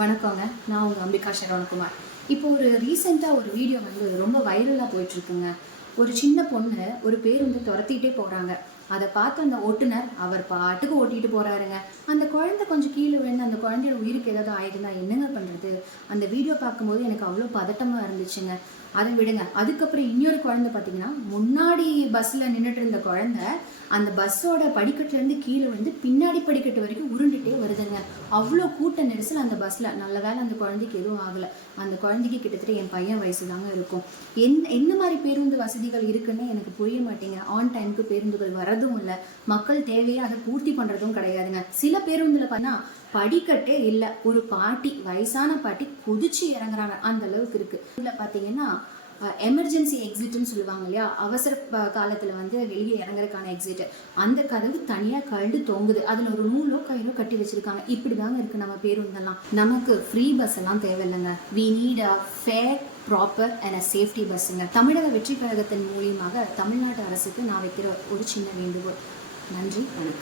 வணக்கங்க. நான் உங்கள் அம்பிகா சரவணகுமார். இப்போ ஒரு ரீசெண்டாக ஒரு வீடியோ வந்து ரொம்ப வைரலாக போயிட்டுருக்குங்க. ஒரு சின்ன பொண்ணு ஒரு பேருந்து துரத்திட்டே போகிறாங்க. அதை பார்த்து அந்த ஓட்டுநர் அவர் பாட்டுக்கு ஓட்டிகிட்டு போகிறாருங்க. அந்த குழந்தை கொஞ்சம் கீழே விழுந்து அந்த குழந்தையோட உயிருக்கு ஏதாவது ஆயிடுந்தா என்னங்க பண்ணுறது? அந்த வீடியோ பார்க்கும்போது எனக்கு அவ்வளோ பதட்டமாக இருந்துச்சுங்க. அதை விடுங்க. அதுக்கப்புறம் இன்னொரு குழந்தை பார்த்தீங்கன்னா, முன்னாடி பஸ்ஸில் நின்றுட்டு இருந்த குழந்தை அந்த பஸ்ஸோட படிக்கட்டுலேருந்து கீழே வந்து பின்னாடி படிக்கட்டு வரைக்கும் உருண்டுட்டே வருதுங்க. அவ்வளோ கூட்ட நெரிசல் அந்த பஸ்ஸில். நல்ல வேலை அந்த குழந்தைக்கு எதுவும் ஆகலை. அந்த குழந்தைக்கு கிட்டத்தட்ட என் பையன் வயசு தாங்க இருக்கும். என்ன மாதிரி பேருந்து வசதிகள் இருக்குன்னு எனக்கு புரிய மாட்டேங்க. ஆன் டைமுக்கு பேருந்துகள் வரதும் இல்லை, மக்கள் தேவையை அதை பூர்த்தி பண்ணுறதும் கிடையாதுங்க. சில பேருந்தில் பார்த்தா படிக்கட்டே இல்லை. ஒரு பாட்டி, வயசான பாட்டி குதிச்சு இறங்குறாங்க, அந்த அளவுக்கு இருக்குது. இதில் பார்த்தீங்கன்னா எமர்ஜென்சி எக்ஸிட்னு சொல்லுவாங்க இல்லையா, அவசர காலத்தில் வந்து வெளியே இறங்குறதுக்கான எக்ஸிட், அந்த கதவு தனியாக கழண்டு தொங்குது. அதில் ஒரு நூலோ கயிறோ கட்டி வச்சுருக்காங்க. இப்படி தாங்க இருக்குது நம்ம பேருந்தெல்லாம். நமக்கு ஃப்ரீ பஸ் எல்லாம் தேவையில்லைங்க. We need a fair, proper and a safety பஸ்ஸுங்க. தமிழக வெற்றி கழகத்தின் மூலியமாக தமிழ்நாட்டு அரசுக்கு நான் வைக்கிற ஒரு சின்ன வேண்டுகோள். நன்றி, வணக்கம்.